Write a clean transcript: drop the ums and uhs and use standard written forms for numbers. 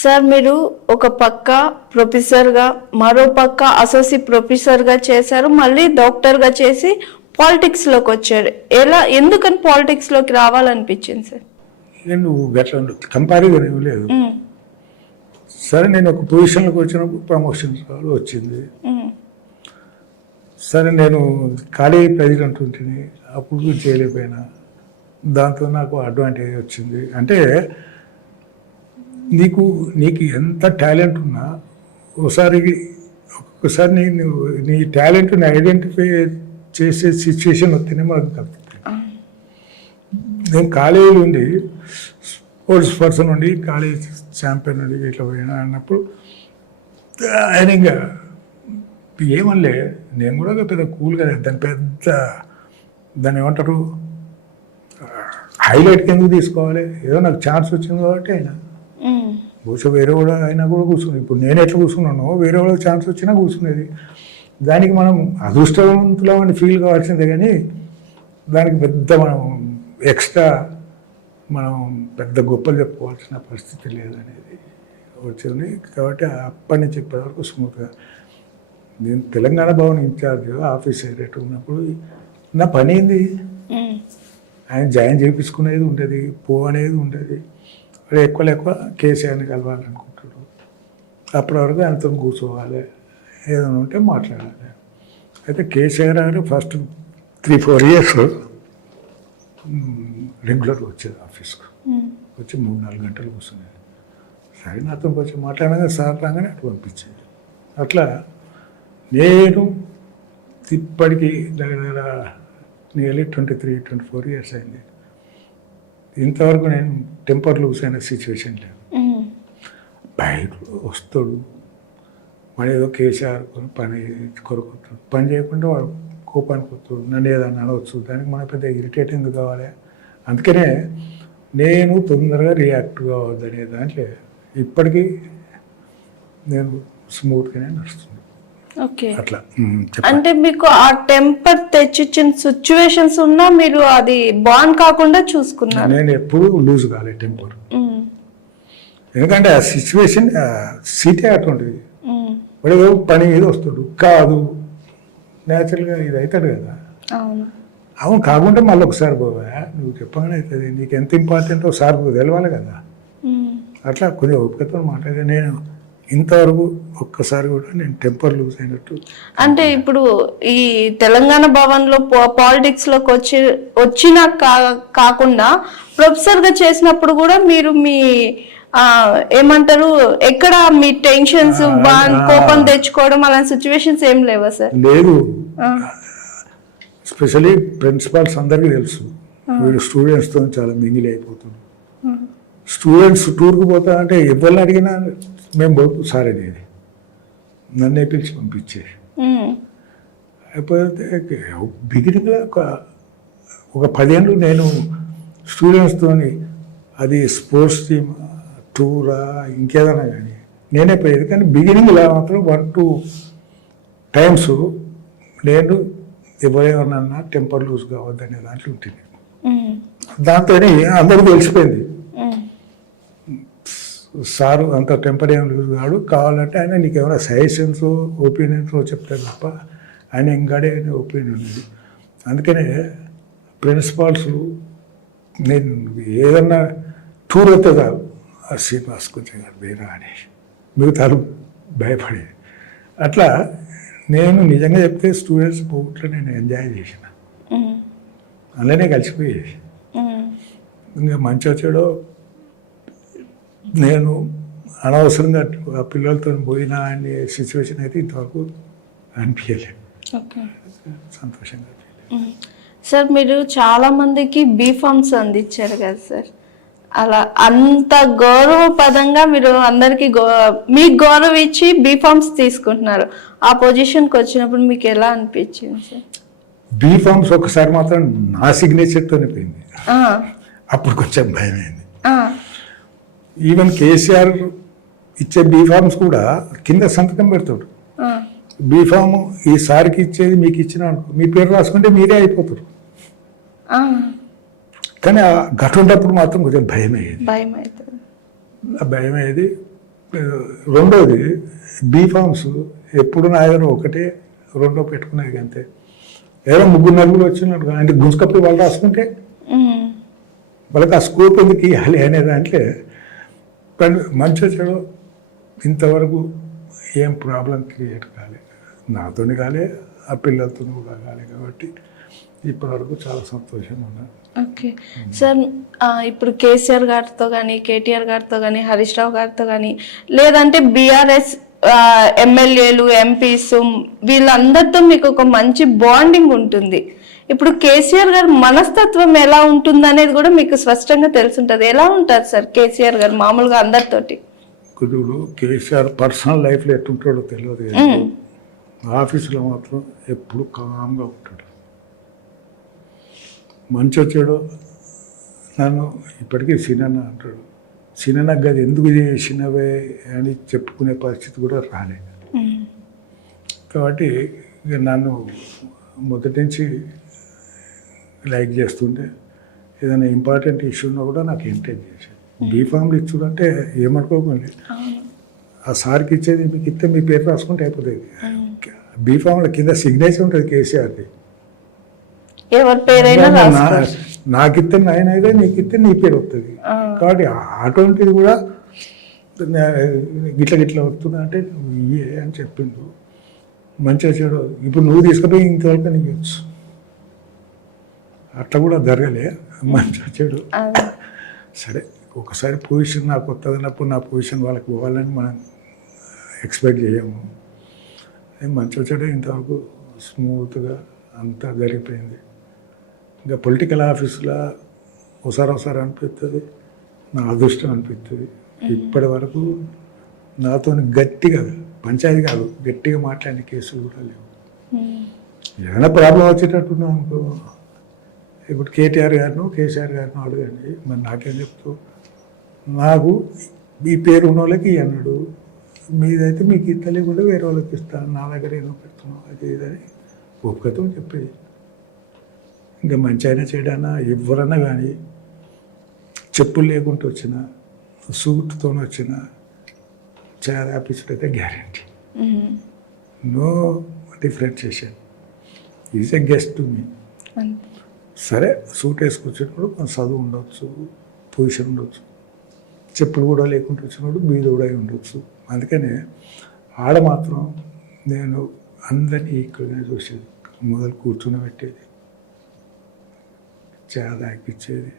Sir మీరు ఒక పక్క ప్రొఫెసర్గా మరో పక్క అసోసియేట్ ప్రొఫెసర్గా చేశారు, మళ్ళీ డాక్టర్గా చేసి పాలిటిక్స్లోకి వచ్చారు. ఎందుకని పాలిటిక్స్లోకి రావాలనిపించింది సార్? నేను గట్లా కంపారిజన్ ఏమి లేదు. సరే నేను ఒక పొజిషన్లోకి వచ్చినప్పుడు ప్రమోషన్ వచ్చింది. సరే నేను కాలేజీ ప్రెసిడెంట్ ఉంటుంది, అప్పుడు చేయలేకపోయినా. దాంతో నాకు అడ్వాంటేజ్ వచ్చింది. అంటే నీకు ఎంత టాలెంట్ ఉన్నా ఒక్కొక్కసారి నీ టాలెంట్ని ఐడెంటిఫై చేసే సిచ్యువేషన్ వస్తేనే మనకు కలుగుతుంది. నేను కాలేజీలో ఉండి స్పోర్ట్స్ పర్సన్ ఉండి కాలేజ్ ఛాంపియన్ ఉండి ఇట్లా పోయినా అన్నప్పుడు ఆయన ఇంకా ఏమనలే. నేను కూడా పెద్ద కూల్గా దాన్ని ఏమంటారు హైలైట్కి ఎందుకు తీసుకోవాలి, ఏదో నాకు ఛాన్స్ వచ్చింది కాబట్టి అయినా బహుశా వేరే కూడా అయినా కూడా కూర్చుంది. ఇప్పుడు నేను ఎట్లా కూర్చున్నానో వేరే వాళ్ళకి ఛాన్స్ వచ్చినా కూర్చునేది. దానికి మనం అదృష్టవంతులమని ఫీల్ కావాల్సిందే, కానీ దానికి పెద్ద మనం ఎక్స్ట్రా మనం పెద్ద గొప్పలు చెప్పుకోవాల్సిన పరిస్థితి లేదనేది వచ్చింది. కాబట్టి అప్పటి నుంచి ఇప్పటివరకు స్మూత్గా. నేను Telangana Bhavan in charge office secretary ఉన్నప్పుడు నా పని ఏంది, ఆయన జాయిన్ చేయించుకునేది ఉంటుంది, అనేది ఉంటుంది. వాడు ఎక్కువ కేసీఆర్ని కలవాలనుకుంటాడు. అప్పటి వరకు ఆయనతో కూర్చోవాలి, ఏదైనా ఉంటే మాట్లాడాలి. అయితే కేసీఆర్ గారు ఫస్ట్ 3-4 years రెగ్యులర్గా వచ్చేది ఆఫీస్కు. వచ్చి 3-4 గంటలు కూర్చునేది. సరే నాతో కొంచెం మాట్లాడగా సార్ రాగానే అటు పంపించేది. అట్లా నేను ఇప్పటికీ దగ్గర నియర్లీ 23-24 years అయింది. ఇంతవరకు నేను టెంపర్ లూజ్ అయిన సిచ్యువేషన్ లేదు. బయట వస్తాడు వాడు ఏదో కేసీఆర్ పని కొరకు పని చేయకుండా వాడు కోపానికి వస్తాడు, నన్ను ఏదన్నా అనవచ్చు. దానికి మన పెద్ద ఇరిటేట్ ఎందుకు కావాలి? అందుకనే నేను తొందరగా రియాక్ట్ కావద్దనే దాంట్లో ఇప్పటికీ నేను స్మూత్గానే నడుస్తుంది. అట్లా అంటే మీకు ఆ టెంపర్ తెచ్చిచ్చిన సిచ్యువేషన్స్ ఉన్నా మీరు అది బాండ్ కాకుండా చూసుకున్నారు. నేను ఎప్పుడు లూజ్ కాలే టెంపర్, ఎందుకంటే ఆ సిచ్యువేషన్ సీటే అటువంటిది. వాడు ఏదో పని మీద వస్తాడు కాదు, న్యాచురల్గా ఇది అవుతాడు కదా. అవును కాకుండా మళ్ళీ ఒకసారి పోవా నువ్వు చెప్పగానే అవుతుంది. నీకు ఎంత ఇంపార్టెంట్ ఒకసారి తెలవాలి కదా. అట్లా కొద్దిగా ఓపికతో మాట్లాడే నేను ఇంతవరకు ఒక్కసారి కూడా నేను టెంపర్ లూజ్ అయినట్టు. అంటే ఇప్పుడు ఈ తెలంగాణ భవన్లో పాలిటిక్స్లోకి వచ్చినా కాకుండా ప్రొఫెసర్గా చేసినప్పుడు కూడా మీరు మీ ఏమంటారు ఎక్కడ మీ టెన్షన్స్ కోపం తెచ్చుకోవడం అలాంటి సిచ్యువేషన్స్ ఏం లేవా సార్? లేదు. స్పెషల్లీ ప్రిన్సిపాల్స్ అందరికీ తెలుసు వీడు స్టూడెంట్స్తో చాలా మింగిల్ అయిపోతుంది. స్టూడెంట్స్ టూర్కి పోతా అంటే ఎవరిని అడిగినా మేము పోతూ సార్ అనేది నన్నే పిలిచి పంపించేది. అయిపోతే బిగినింగ్లో ఒక 10 ఏళ్ళు నేను స్టూడెంట్స్తో అది స్పోర్ట్స్ టీమ్ టూరా ఇంకేదైనా కానీ నేనే పోయేది. కానీ బిగినింగ్లో మాత్రం 1-2 times నేను ఎవరేమన్నా టెంపర్ లూజ్ కావద్దనే దాంట్లో ఉంటుంది. దాంతో అందరూ తెలిసిపోయింది సారు అంత టెంపర్ ఏం లూజ్ కాడు, కావాలంటే ఆయన నీకు ఏమైనా సజెషన్స్ ఒపీనియన్స్ చెప్తారు తప్ప ఆయన ఇంకాడే ఒపీనియన్ ఉంది. అందుకనే ప్రిన్సిపాల్స్ నేను ఏదన్నా టూర్ వస్తే చాలు ఆ శ్రీనివాస్ కొంచెం వేరా అని మిగతాలు భయపడేది. అట్లా నేను నిజంగా చెప్తే స్టూడెంట్స్ పోట్లో నేను ఎంజాయ్ చేసిన, అందులోనే కలిసిపోయేది. ఇంకా మంచి వచ్చాడో నేను అనవసరంగా ఆ పిల్లలతో పోయినా అనే సిచ్యువేషన్ అయితే ఇంతవరకు అనిపించలేదు. సంతోషంగా. సార్ మీరు చాలా మందికి బీఫామ్స్ అందించారు కదా సార్, అలా అంత గౌరవపదంగా మీరు అందరికి మీకు గౌరవం ఇచ్చి బీఫామ్స్ తీసుకుంటున్నారు. ఆ పొజిషన్కి వచ్చినప్పుడు మీకు ఎలా అనిపించింది సార్? బీఫామ్స్ ఒకసారి మాత్రం నా సిగ్నేచర్తోనే పోయింది, అప్పుడు కొంచెం భయమైంది. ఈవెన్ కేసీఆర్ ఇచ్చే బీఫామ్స్ కూడా కింద సంతకం పెడతాడు. బీఫామ్ ఈ సార్కి ఇచ్చేది మీకు ఇచ్చిన మీ పేరు రాసుకుంటే మీరే అయిపోతారు. కానీ ఆ ఘటనప్పుడు మాత్రం కొంచెం భయం అయ్యేది. రెండోది బీఫామ్స్ ఎప్పుడు నా దగ్గర ఒకటే రెండో పెట్టుకునేది అంతే. ఏదో ముగ్గురు నలుగురు వచ్చినట్టు అంటే గుంజుకప్పుడు వాళ్ళు రాసుకుంటే వాళ్ళకి ఆ స్కోప్ ఎందుకు ఇవ్వాలి అనే దాంట్లో మంచిగా చెడు ఇంతవరకు ఏం ప్రాబ్లం క్రియేట్ కాలేదు, నాతోని కాలే, ఆ పిల్లలతో కూడా కాలే. కాబట్టి ఇప్పటివరకు చాలా సంతోషంగా ఉన్నాను. ఓకే సార్, ఇప్పుడు కేసీఆర్ గారితో కానీ, కేటీఆర్ గారితో కానీ, హరీష్ రావు గారితో కానీ, లేదంటే బీఆర్ఎస్ ఎమ్మెల్యేలు, ఎంపీస్ వీళ్ళందరితో మీకు ఒక మంచి బాండింగ్ ఉంటుంది. ఇప్పుడు కేసీఆర్ గారి మనస్తత్వం ఎలా ఉంటుంది అనేది కూడా మీకు స్పష్టంగా తెలుసుంటది. ఎలా ఉంటారు సార్ కేసీఆర్ గారు మామూలుగా అందరితోటి? కుదుడు కేసీఆర్ పర్సనల్ లైఫ్లో ఎట్టుంటాడో తెలియదు, కానీ ఆఫీసులో మాత్రం ఎప్పుడు కామ్గా ఉంటాడు. మంచి వచ్చాడు నన్ను ఇప్పటికీ సినన్న అంటాడు. సినన్న గది ఎందుకు చేసినవే అని చెప్పుకునే పరిస్థితి కూడా రాలేదు. కాబట్టి ఇక నన్ను మొదటి నుంచి లైక్ చేస్తుంటే ఏదైనా ఇంపార్టెంట్ ఇష్యూ ఉన్నా కూడా నాకు ఎంకరేజ్ చేసేది. బీఫామ్లు ఇచ్చుడంటే ఏమనుకోకండి, ఆ సార్కి ఇచ్చేది మీకు ఇస్తే మీ పేరు రాసుకుంటే అయిపోతుంది. బీఫామ్ల కింద సిగ్నేచర్ ఉంటుంది కేసీఆర్ది. ఎవరి పేరైనా నాకిస్తే నాయన అయితే నీకిస్తే నీ పేరు వస్తుంది. కాబట్టి అటువంటిది కూడా గిట్ల వస్తున్నా అంటే నువ్వు ఇయ్యే అని చెప్పిండు. మంచిగా చెడు ఇప్పుడు నువ్వు తీసుకుపోయి ఇంతవరకు నీకు వచ్చు, అట్లా కూడా జరగలే. మంచిగా చెడు సరే, ఒకసారి పొజిషన్ నాకు కొత్తది అన్నప్పుడు నా పొజిషన్ వాళ్ళకి పోవాలని మనం ఎక్స్పెక్ట్ చేయము. మంచిగా చెడు ఇంతవరకు స్మూత్గా అంతా జరిగిపోయింది. ఇంకా పొలిటికల్ ఆఫీసులో ఒకసారి అనిపిస్తుంది, నా అదృష్టం అనిపిస్తుంది. ఇప్పటి వరకు నాతో గట్టిగా పంచాయతీ కాదు గట్టిగా మాట్లాడిన కేసులు కూడా లేవు. ఏదైనా ప్రాబ్లం వచ్చేటట్టున్నా అనుకో, ఇప్పుడు కేటీఆర్ గారిను కేసీఆర్ గారిను అడగండి, మరి నాకేం చెప్తావు? నాకు మీ పేరు ఉన్న వాళ్ళకి అన్నాడు, మీదైతే మీకు ఇస్తలే కూడా వేరే వాళ్ళకి ఇస్తాను, నా దగ్గర ఏదో పెడుతున్నావు అది ఇదని ఒక్కతో చెప్పేది. ఇంకా మంచి అయినా చెడైనా ఎవరన్నా కానీ చెప్పులు లేకుండా వచ్చిన సూట్తో వచ్చిన చాలా ఆఫీసులు అయితే guarantee, no differentiation, is a guest to me. సరే సూట్ వేసుకొచ్చినప్పుడు కొంచెం చదువు ఉండొచ్చు, పొజిషన్ ఉండొచ్చు, చెప్పులు కూడా లేకుండా వచ్చినప్పుడు మీద కూడా ఉండొచ్చు. అందుకనే ఆడ మాత్రం నేను అందరినీ ఈక్వల్గా చూసేది. మొదలు కూర్చొని పెట్టేది, చాలా తాగిపించేది,